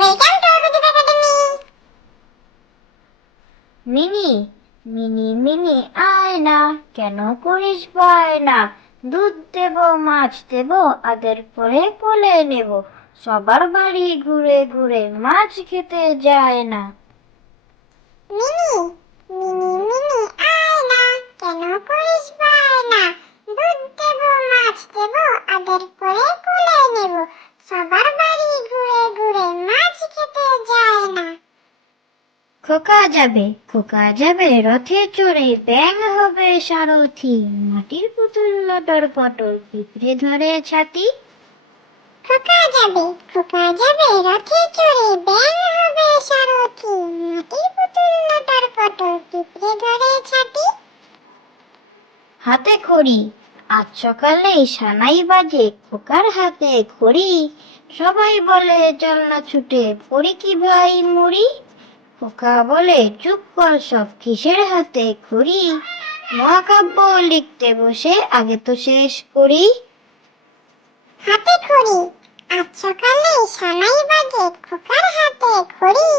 Welcome to Academy. Mini mini mini আয় না কেন করিস না দুধ দেব মাছ দেব আদের পরে বলে নেব সবার বাড়ি ঘুরে ঘুরে মাছ খেতে যায় না মিনি মিনি খোকা যাবে খোকা যাবে রথে চড়ে ব্যাং হবে সারথি মাটির পুতুল লটর পটল পিঁপড়ে ধরে ছাতি খোকা যাবে খোকা যাবে রথে চড়ে ব্যাং হবে সারথি মাটির পুতুল লটর পিঁপড়ে ধরে ছাতি হাতে খড়ি আজ সকালে সানাই বাজে খোকার হাতে খড়ি সবাই বলে চল না ছুটে পড়ি কি ভাই মুড়ি খোকা বলে চুপ কর সব কিসের হাতে খড়ি মহাকাব্য লিখতে বসে আগে তো শেষ করি হাতে খড়ি আজ সকালে সানাই বাজে খোকার হাতে খড়ি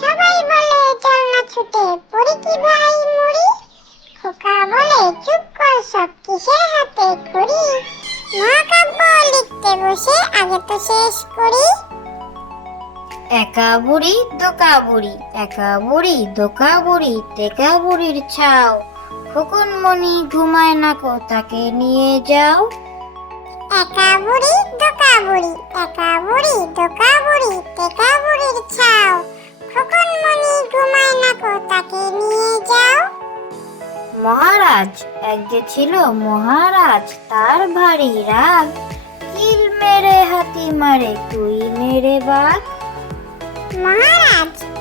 সবাই বলে চল না ছুটে পড়ি কি ভাই মরি খোকা বলে চুপ কর সব কিসের হাতে খড়ি মহাকাব্য লিখতে বসে আগে তো শেষ করি একা বুড়ি দোকা বুড়ি একা বুড়ি দোকা বুড়ি টেকা বুড়ির ছাও খোকন মনি ঘুমায় না কো তাকে নিয়ে যাও একা বুড়ি দোকা বুড়ি একা বুড়ি দোকা বুড়ি টেকা বুড়ির ছাও খোকন মনি ঘুমায় না কো তাকে নিয়ে যাও মহারাজ এক যে ছিল মহারাজ তার ভারী রাগ কিল মেরে হাতি মারে তুই মেরে বাঘ planet.